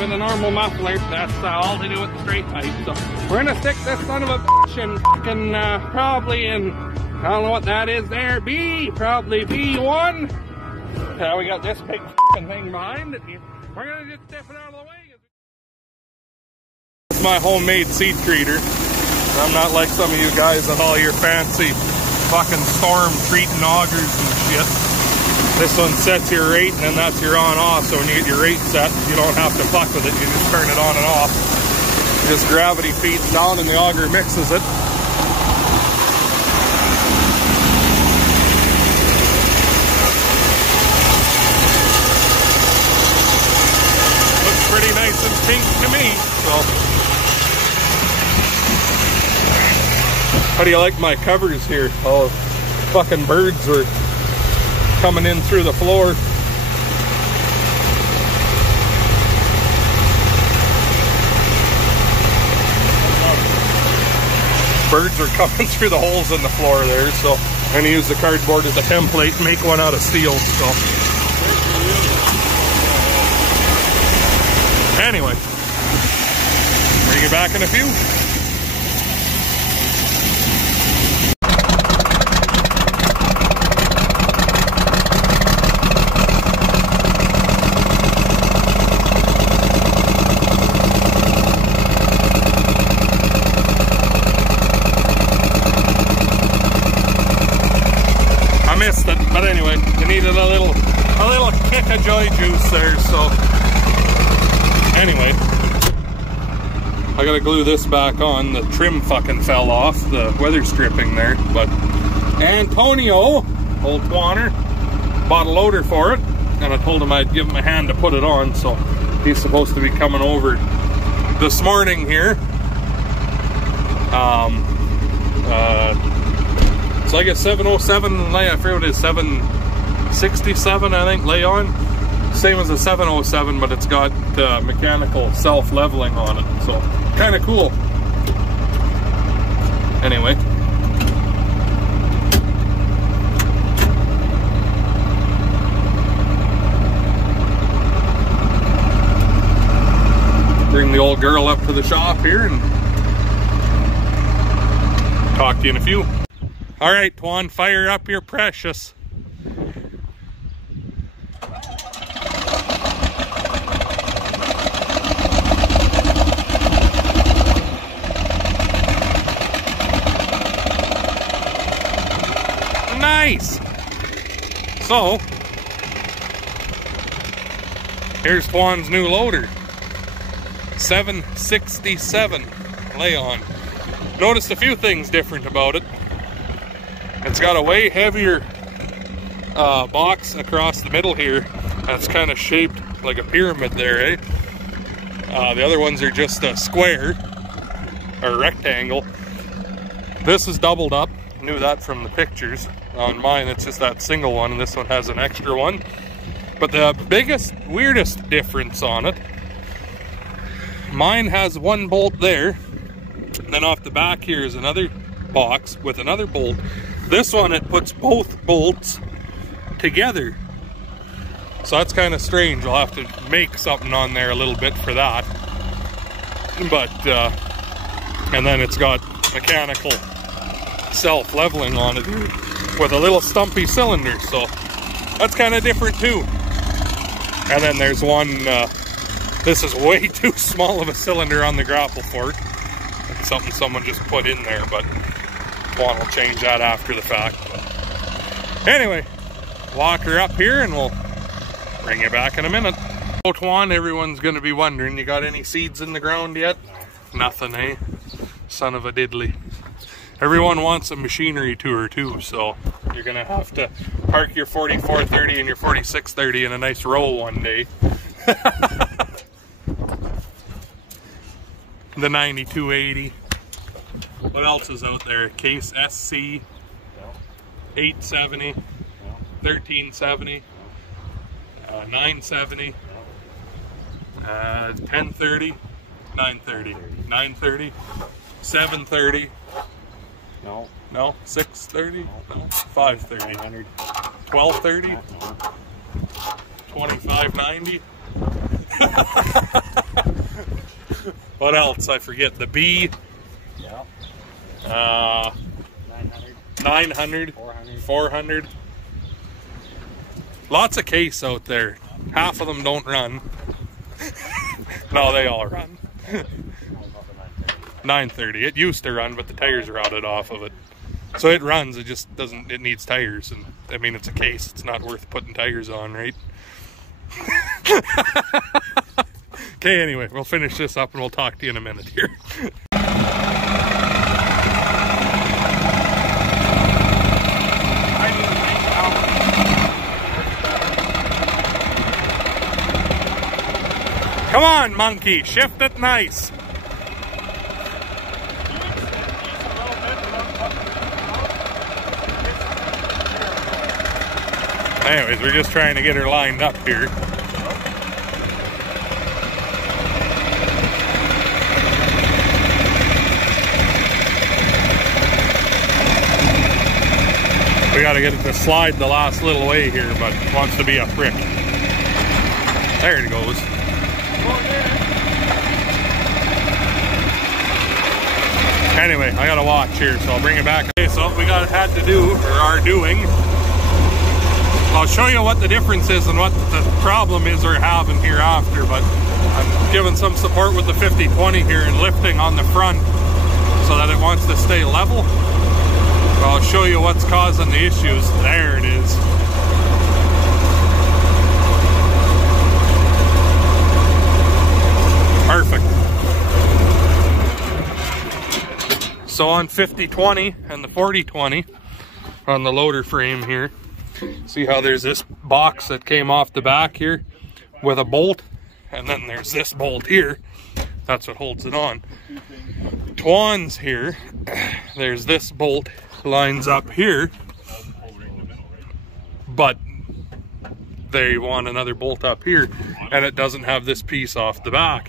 with a normal muffler. That's all to do with the straight pipe. So we're gonna stick this son of a bitch in fucking probably in, I don't know what that is there, probably B1. We got this big fucking thing behind it. We're gonna just step it out of the way. It's my homemade seed treater. I'm not like some of you guys with all your fancy fucking storm treating augers and shit. This one sets your rate and then that's your on off. So when you get your rate set, you don't have to fuck with it. You just turn it on and off. Just gravity feeds down and the auger mixes it. Pretty nice and pink to me, so. How do you like my covers here? Oh, fucking birds were coming in through the floor. Birds are coming through the holes in the floor there, so I'm gonna use the cardboard as a template and make one out of steel, so. Anyway, bring you back in a few. I missed it, but anyway, I needed a little kick of joy juice there, so. Anyway, I gotta glue this back on. The trim fucking fell off, the weather stripping there. But Antonio, old Twanner, bought a loader for it, and I told him I'd give him a hand to put it on. So he's supposed to be coming over this morning here. It's like a 707 lay. I forget what it is, 767, I think, lay on. Same as a 707, but it's got mechanical self-leveling on it, so kind of cool. Anyway, bring the old girl up to the shop here and talk to you in a few. All right, Twan, fire up your precious. Nice. So, here's Twan's new loader. 767 lay on. Noticed a few things different about it. It's got a way heavier box across the middle here. That's kind of shaped like a pyramid there, eh? The other ones are just a square or a rectangle. This is doubled up. Knew that from the pictures. On mine it's just that single one, and this one has an extra one. But the biggest, weirdest difference on it, mine has one bolt there, and then off the back here is another box with another bolt. This one, it puts both bolts together. So that's kind of strange. I'll have to make something on there a little bit for that. But and then it's got mechanical self-leveling on it with a little stumpy cylinder, so that's kind of different too. And then there's one, this is way too small of a cylinder on the grapple fork. It's something someone just put in there, but Juan will change that after the fact. Anyway, walk her up here and we'll bring you back in a minute. So Juan, everyone's gonna be wondering, you got any seeds in the ground yet? Nothing, eh? Son of a diddly. Everyone wants a machinery tour too, so you're gonna have to park your 4430 and your 4630 in a nice row one day. The 9280. What else is out there? Case SC 870, 1370, 970, 1030, 930, 930, 730. No. No? 630? No. 530. 1230? 2590? What else? I forget. The B. Yeah. 900. 400. Lots of case out there. Half of them don't run. No, they all run. 930. It used to run, but the tires rotted off of it. So it runs, it just doesn't, it needs tires. And I mean, it's a case, it's not worth putting tires on, right? Okay, anyway, we'll finish this up and we'll talk to you in a minute here. Come on, monkey, shift it nice. Anyways, we're just trying to get her lined up here. We gotta get it to slide the last little way here, but it wants to be a prick. There it goes. Anyway, I gotta watch here, so I'll bring it back. Okay, so what we had to do, or are doing, I'll show you what the difference is and what the problem is we're having here after, but I'm giving some support with the 50-20 here and lifting on the front so that it wants to stay level. So I'll show you what's causing the issues. There it is. Perfect. So on 50-20 and the 40-20 on the loader frame here, see how there's this box that came off the back here with a bolt, and then there's this bolt here. That's what holds it on. Antoine's here, there's this bolt lines up here, but they want another bolt up here, and it doesn't have this piece off the back.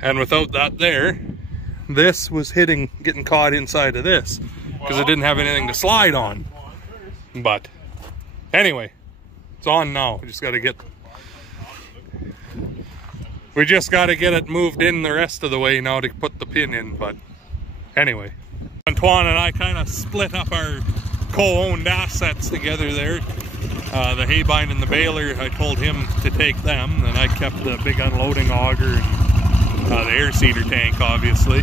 And without that there, this was getting caught inside of this because it didn't have anything to slide on. But anyway, it's on now. We just got to get it moved in the rest of the way now to put the pin in. But anyway, Antoine and I kind of split up our co-owned assets together there. The hay bind and the baler, I told him to take them, and I kept the big unloading auger and the air seeder tank, obviously.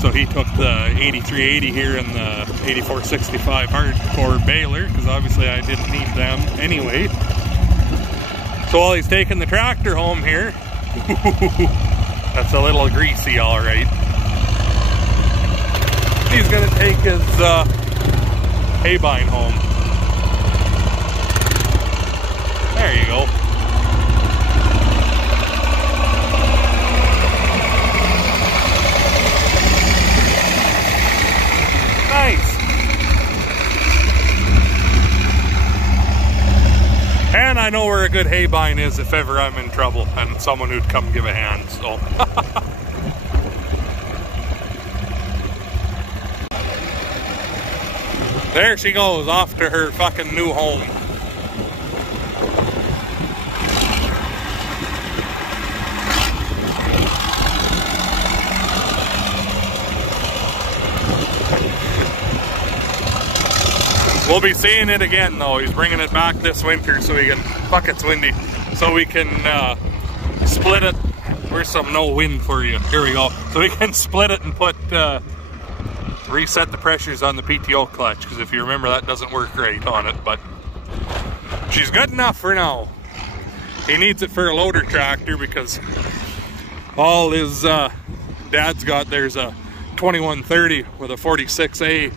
So he took the 8380 here and the 8465 hardcore baler, because obviously I didn't need them anyway. So while he's taking the tractor home here, that's a little greasy, all right. He's gonna take his hay bind home. There you go. Nice. And I know where a good hay bind is if ever I'm in trouble and someone who'd come give a hand, so. There she goes, off to her fucking new home. We'll be seeing it again though. He's bringing it back this winter so we can, fuck, it's windy, so we can split it. Where's some no wind for you? Here we go. So we can split it and put, reset the pressures on the PTO clutch, because if you remember that doesn't work great on it, but she's good enough for now. He needs it for a loader tractor because all his dad's got, there's a 2130 with a 46A.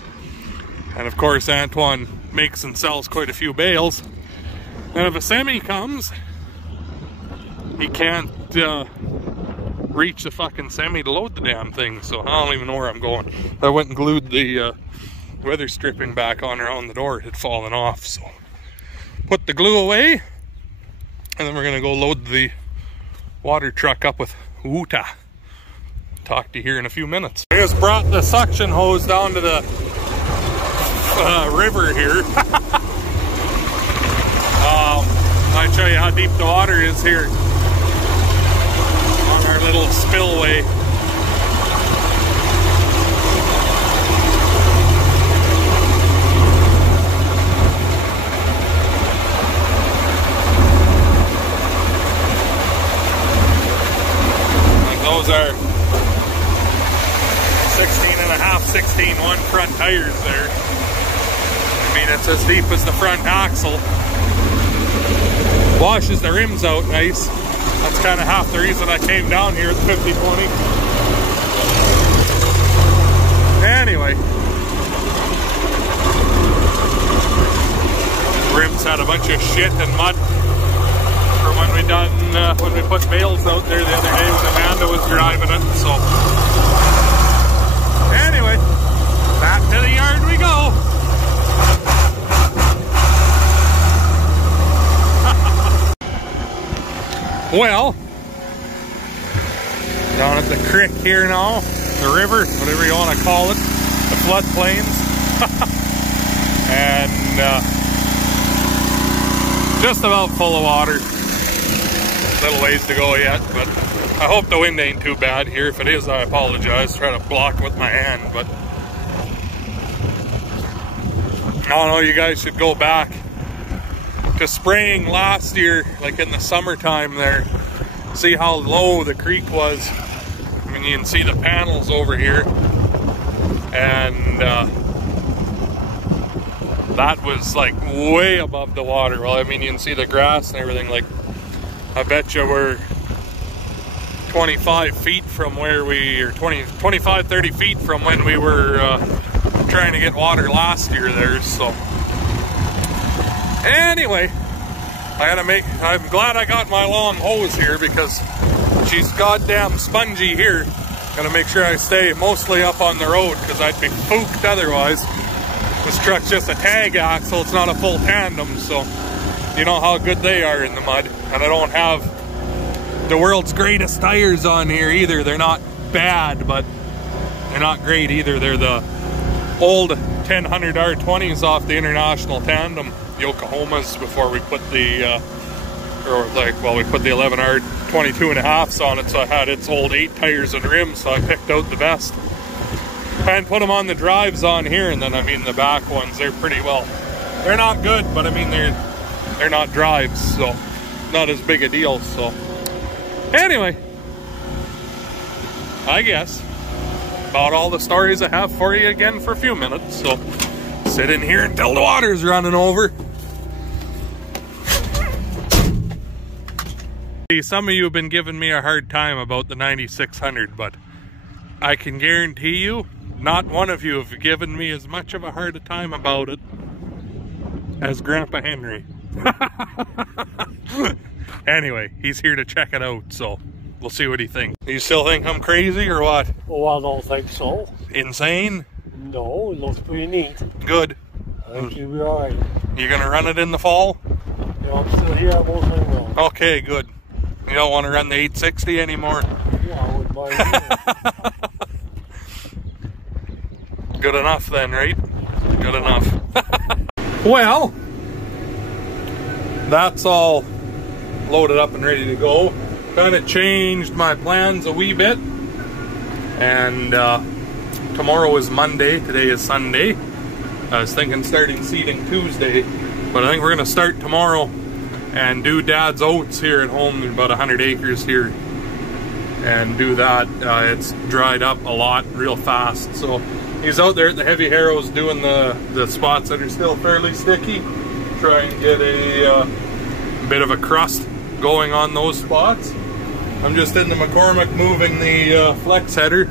And of course, Antoine makes and sells quite a few bales. And if a semi comes, he can't reach the fucking semi to load the damn thing. So I don't even know where I'm going. I went and glued the weather stripping back on around the door. It had fallen off. So put the glue away, and then we're gonna go load the water truck up with Woota. Talk to you here in a few minutes. I just brought the suction hose down to the river here. I'll show you how deep the water is here. little spillway. And those are 16.5, 16.1 front tires there. I mean, it's as deep as the front axle. Washes the rims out nice. That's kind of half the reason I came down here at 50/20. Anyway, rims had a bunch of shit and mud from when we put bales out there the other day when Amanda was driving it. So anyway, back to the yard we go. Well, down at the creek here now, the river, whatever you want to call it, the floodplains, and just about full of water. A little ways to go yet, but I hope the wind ain't too bad here. If it is, I apologize. Try to block with my hand, but I don't know, you guys should go back to spraying last year, like in the summertime there. See how low the creek was. I mean, you can see the panels over here, and that was like way above the water. Well, I mean, you can see the grass and everything. Like, I bet you we're 25 feet from where we, or 25, 30 feet from when we were trying to get water last year there, so. Anyway, I'm glad I got my long hose here because she's goddamn spongy here. Gotta make sure I stay mostly up on the road because I'd be spooked otherwise. This truck's just a tag axle, it's not a full tandem, so you know how good they are in the mud. And I don't have the world's greatest tires on here either. They're not bad, but they're not great either. They're the old 1000 R20s off the International Tandem Yokohamas before we put the we put the 11 R22.5s on it, so I had its old 8 tires and rims, so I picked out the best and put them on the drives on here. And then, I mean, the back ones, they're pretty well, they're not good, but I mean, they're not drives, so not as big a deal. So anyway, I guess about all the stories I have for you again for a few minutes, so sit in here until the water's running over. Some of you have been giving me a hard time about the 9600, but I can guarantee you not one of you have given me as much of a hard time about it as Grandpa Henry. Anyway, he's here to check it out, so we'll see what he thinks. You still think I'm crazy or what? Oh, I don't think so. Insane? No, it looks pretty neat. Good. I think you'll be alright. You gonna run it in the fall? Yeah, I'm still here, I most I will. Okay, good. You don't want to run the 860 anymore? Yeah, I wouldn't mind. Good enough then, right? Good enough. Well, that's all loaded up and ready to go. Kind of changed my plans a wee bit. And tomorrow is Monday, today is Sunday. I was thinking starting seeding Tuesday, but I think we're gonna start tomorrow and do Dad's oats here at home. There's about 100 acres here, and do that. It's dried up a lot real fast, so he's out there at the heavy harrows doing the spots that are still fairly sticky, try and get a bit of a crust going on those spots. I'm just in the McCormick moving the flex header.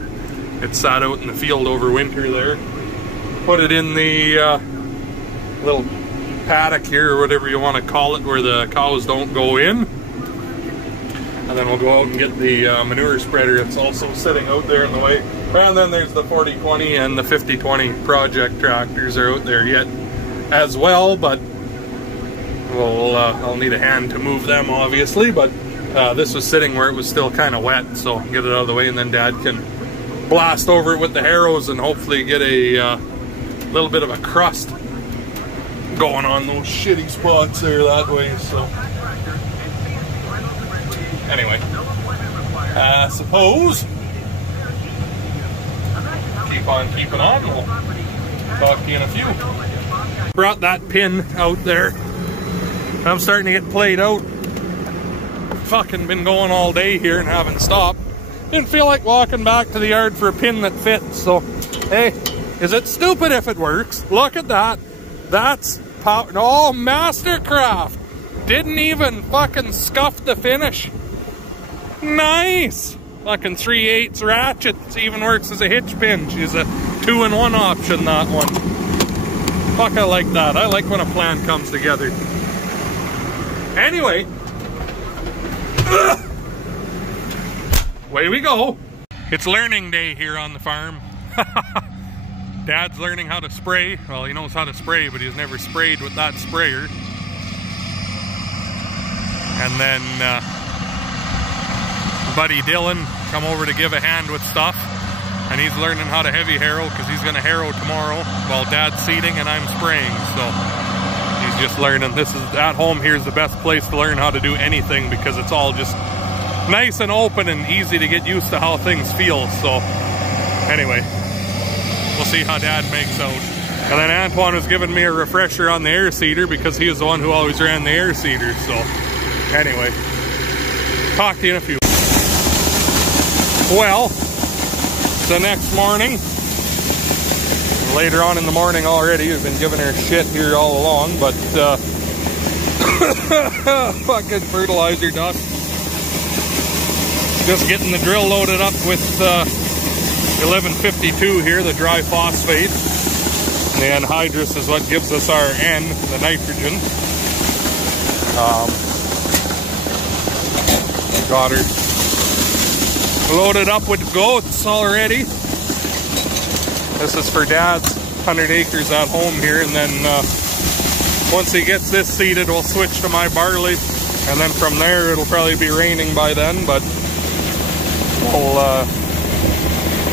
It sat out in the field over winter there. Put it in the little paddock here, or whatever you want to call it, where the cows don't go in. And then we'll go out and get the manure spreader. It's also sitting out there in the way. And then there's the 4020 and the 5020 project tractors are out there yet as well, but I'll need a hand to move them, obviously. But this was sitting where it was still kind of wet, so get it out of the way, and then Dad can blast over it with the harrows and hopefully get a little bit of a crust going on those shitty spots there that way. So anyway, I suppose. Keep on keeping on. We'll talk to you in a few. Brought that pin out there. I'm starting to get played out. Fucking been going all day here and haven't stopped. Didn't feel like walking back to the yard for a pin that fits. So, hey, is it stupid if it works? Look at that. That's power. Oh, mastercraft. Didn't even fucking scuff the finish. Nice. Fucking 3/8 ratchet. It even works as a hitch pin. She's a 2-in-1 option, that one. Fuck, I like that. I like when a plan comes together. Anyway. Away we go. It's learning day here on the farm. Dad's learning how to spray. Well, he knows how to spray, but he's never sprayed with that sprayer. And then buddy Dylan come over to give a hand with stuff. And he's learning how to heavy harrow because he's going to harrow tomorrow while Dad's seeding and I'm spraying. So he's just learning. This is at home. Here's the best place to learn how to do anything because it's all just nice and open and easy to get used to how things feel. So anyway, we'll see how Dad makes out. And then Antoine was giving me a refresher on the air seeder because he is the one who always ran the air seeder. So anyway, talk to you in a few. Well, the next morning, later on in the morning already, we've been giving her shit here all along, but fucking fertilizer dust. Just getting the drill loaded up with 1152 here, the dry phosphate. And the anhydrous is what gives us our N, the nitrogen. Got her loaded up with goats already. This is for Dad's 100 acres at home here, and then once he gets this seeded, we'll switch to my barley, and then from there it'll probably be raining by then, but we'll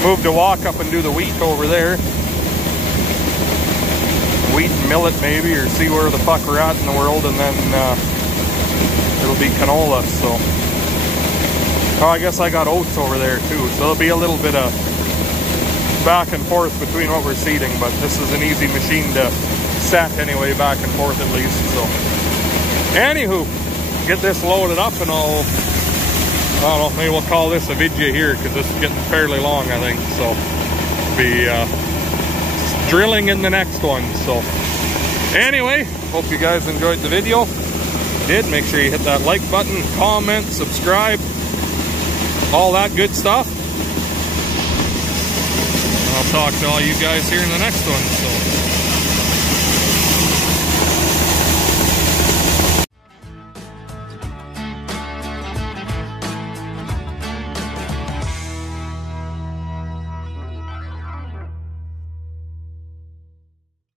move to walk up and do the wheat over there. Wheat and millet maybe, or see where the fuck we're at in the world, and then it'll be canola. So, oh, I guess I got oats over there too, so there'll be a little bit of back and forth between what we're seeding, but this is an easy machine to set anyway, back and forth at least. So anywho, get this loaded up and I don't know, maybe we'll call this a video here because this is getting fairly long, I think. So be drilling in the next one. So anyway, hope you guys enjoyed the video. If you did, make sure you hit that like button, comment, subscribe, all that good stuff. I'll talk to all you guys here in the next one. So